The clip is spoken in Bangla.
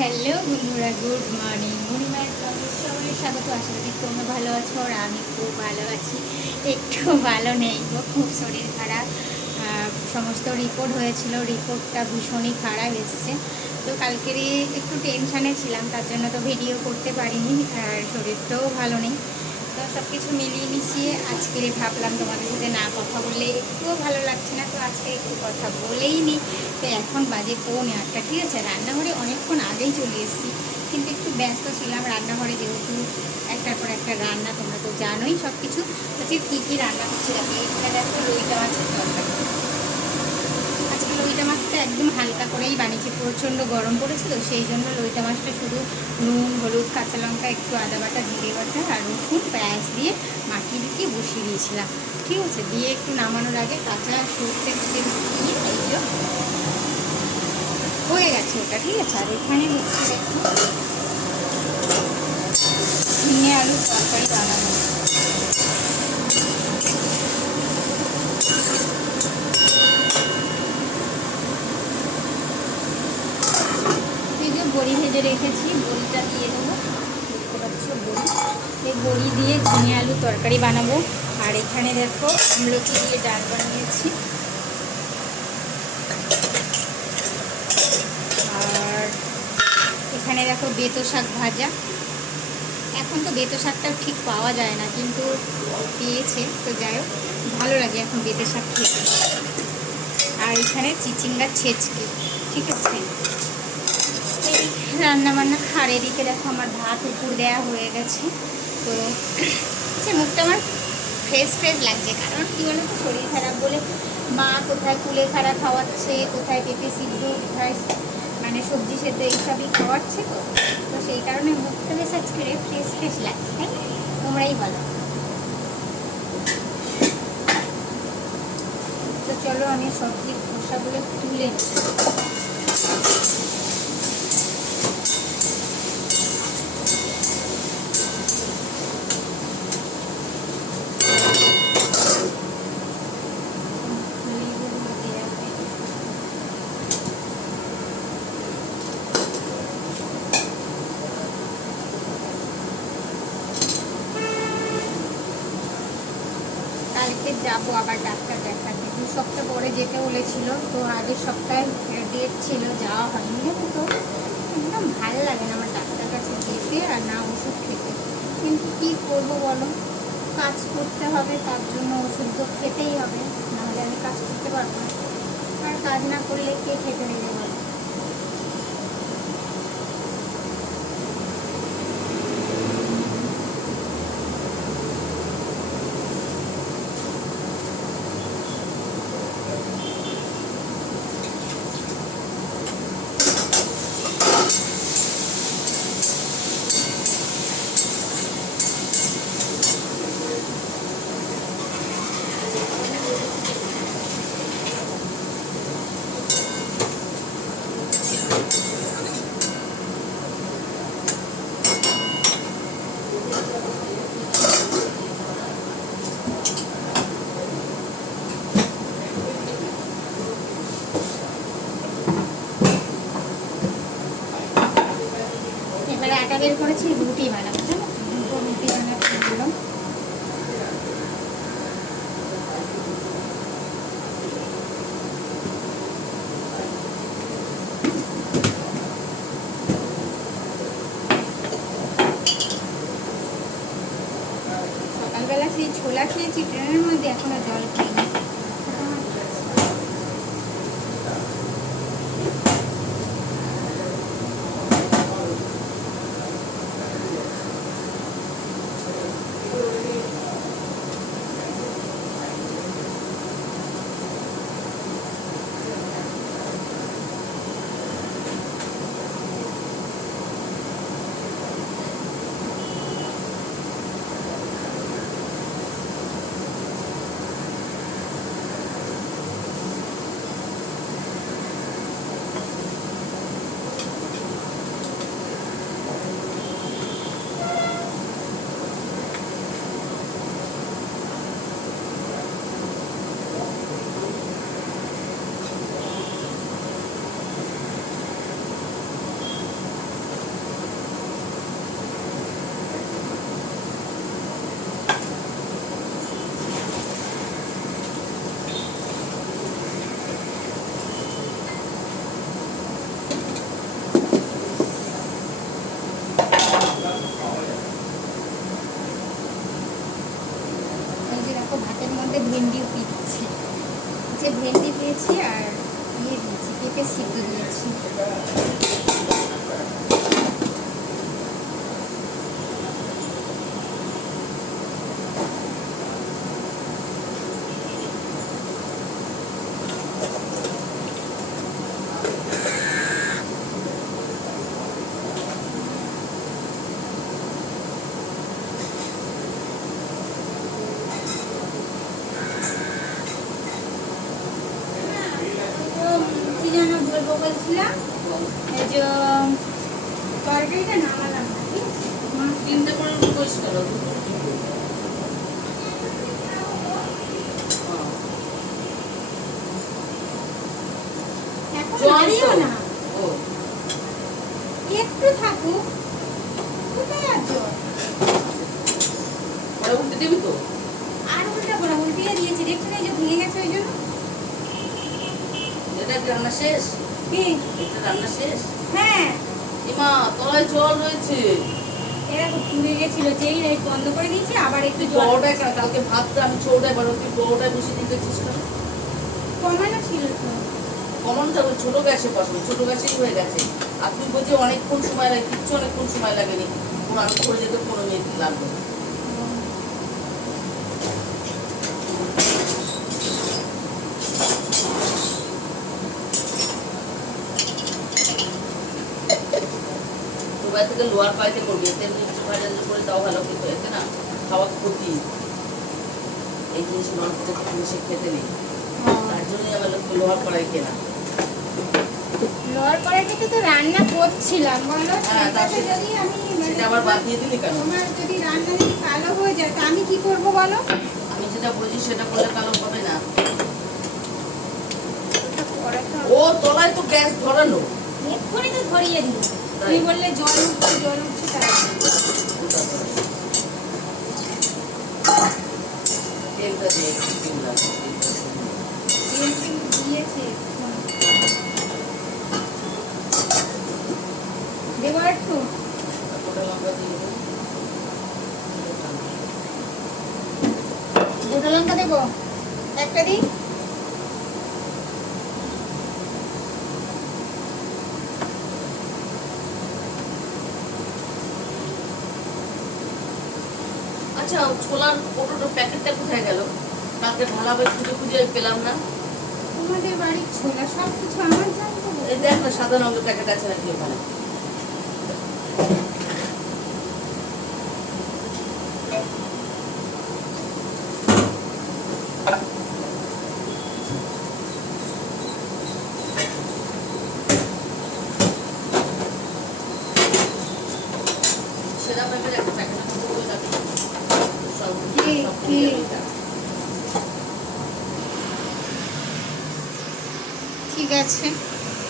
হ্যালো বন্ধুরা, গুড মর্নিং। মনিমার তোমাদের সবাই স্বাগত। আশা করি তোমরা ভালো আছো আর আমি খুব ভালো আছি। একটু ভালো নেই খুব শরীর খারাপ। সমস্ত রিপোর্ট হয়েছিল রিপোর্টটা ভীষণই খারাপ এসছে। তো কালকেরই একটু টেনশানে ছিলাম, তার জন্য তো ভিডিও করতে পারিনি, আর শরীরটাও ভালো নেই। সব কিছু মিলিয়ে মিশিয়ে আজকে ভাবলাম তোমাদের সাথে না কথা বললে একটুও ভালো লাগছে না, তো আজকে একটু কথা বলেই নি। তো এখন বাজে পৌনে আটটা, ঠিক আছে? রান্নাঘরে অনেকক্ষণ আগেই চলে এসেছি, কিন্তু একটু ব্যস্ত ছিলাম। রান্নাঘরে যেহেতু একটার পর একটা রান্না, তোমরা তো জানোই সব কিছু আজকে কী কী রান্না করছি দেখো এখানে দেখো রইটা মাছের তরকারি। লইটা মাছটা একদম হালকা করেই বানিয়েছি। প্রচণ্ড গরম পড়েছে তো সেই জন্য লইটা মাছটা শুধু নুন, হলুদ, কাঁচা লঙ্কা, একটু আদা বাটা জিরে বাটা আর রসুন, পেঁয়াজ দিয়ে মাখিয়ে দিকে বসিয়ে দিয়েছিলাম। ঠিক আছে, দিয়ে একটু নামানোর আগে কাঁচা সর্ষের তেল দিয়ে এই যে হয়ে গেছে ওটা, ঠিক আছে? আর এখানে হচ্ছে দেখো ঝিঙে আলুর তরকারি বানানো এই যে বড়ি ভেজে রেখেছি বড়িটা দিয়ে দেবো দেখতে পাচ্ছ বড়ি এই বড়ি দিয়ে ঝিঙে আলু তরকারি বানাবো। আর এখানে দেখো, আমলকি দিয়ে ডাল বানিয়েছি। আর এখানে দেখো বেতো শাক ভাজা। এখন তো বেতো শাকটাও ঠিক পাওয়া যায় না, কিন্তু পেয়েছে। তো যাই হোক, ভালো লাগে এখন বেতো শাক খেতে। আর এখানে চিচিঙ্গা ছেচকি, ঠিক আছে? এই রান্না বান্না আর এদিকে দেখো, আমার ভাত উপর দেওয়া হয়ে গেছে। তো সে মুখটা আমার ফ্রেশ ফ্রেশ লাগছে। কারণ কী বলো তো শরীর খারাপ বলে মা কোথায় কুলে খারাপ খাওয়াচ্ছে, কোথায় পেঁপে সিদ্ধ, কোথায় মানে সবজি সেদ্ধ এইসবই খাওয়াচ্ছে তো। তো সেই কারণে মুখটা বেশ আজকে ফ্রেশ ফ্রেশ লাগছে, তাই তোমরাই বলো। তো চলো আমি সবজির খোসাগুলো তুলে নিই কালকে যাব আবার ডাক্তার দেখাতে। দু সপ্তাহ পরে যেতে বলেছিল, তো আগের সপ্তাহে ডেট ছিল, যাওয়া হয়নি তো একদম ভালো লাগে না আমার ডাক্তার কাছে যেতে আর না ওষুধ খেতে। কিন্তু কী করব বলো? কাজ করতে হবে, তার জন্য ওষুধ তো খেতেই হবে। নাহলে আমি কাজ করতে পারব না। আর কাজ না করলে কে খেতে নেবে বলো এবারে আটা বের করেছি রুটি বানাবো জানো তো? দুটো রুটি বানাতে হলো সকালবেলা সেই ছোলা খেয়েছি ট্রেনের মধ্যে এখনও জল খাইনি esquecido disso. বলছিলাম এই যে তরকারিটা নামালাম তিনটে করে পরিষ্কার। না। একটু থাকুক। কোথায় আর জল? উল্টে দিবি তো। আর উল্টাবো না উল্টিয়ে দিয়েছি। দেখছ না যে ভেঙে গেছে ওই জন্য? এটা রান্না শেষ? কি? এটা রান্না শেষ? হ্যাঁ। ইমা তলায় জল রয়েছে। পুড়ে গেছিল যেই লাইট বন্ধ করে দিয়েছি আবার একটু জল বড়টায় কালকে ভাতটা আমি ছোটটায় বারো তুই বড়টায় বসে দিতেছিস কেন কমানো ছিল তো। কমন থাকবে ছোট গ্যাসে বসাবো ছোট গ্যাসেই হয়ে গেছে। আর তুই বলছি অনেকক্ষণ সময় লাগে কিচ্ছু অনেকক্ষণ সময় লাগেনি। আমি করে যেতে পনেরো মিনিট লাগবে। লোয়ার পাইতে করবি এতে করে ভালো কিন্তু এতে না খাওয়া ক্ষতি। এই জিনিস খেতে নেই। তার জন্যই আমার লোক লোহার কড়াই কেনা। লোয়ার কড়াইটাতে তো রান্না করছিলাম বলো? হ্যাঁ, যদি আমি মানে সেটা আবার বাদ দিয়ে দিলি কেন? তোমার যদি রান্না যদি কালো হয়ে যায় তা আমি কি করব বলো? আমি যেটা বলছি সেটা করলে কালো হবে না। ও তলায় তো গ্যাস ধরানো এক্ষুনি তো ধরিয়ে দিল? তুমি বললে জল উঠছে জল উঠছে তাই তেলটা দিয়ে একটু দিয়েছে দেবো একটু দেবো। লঙ্কা দেবো একটা দিই আচ্ছা ছোলার ওটোটোর প্যাকেটটা কোথায় গেল? কালকে ঢালাবে খুঁজে খুঁজে পেলাম না। তোমাদের বাড়ির ছোলা সব কিছু আমার জানতো এই দেখ না সাদা রঙের প্যাকেট আছে নাকি ওখানে সেরা প্যাকেট একটা প্যাকেটের মধ্যে করে রাখি। সব কে, সব কে? দিয়ে দিতাম। ঠিক আছে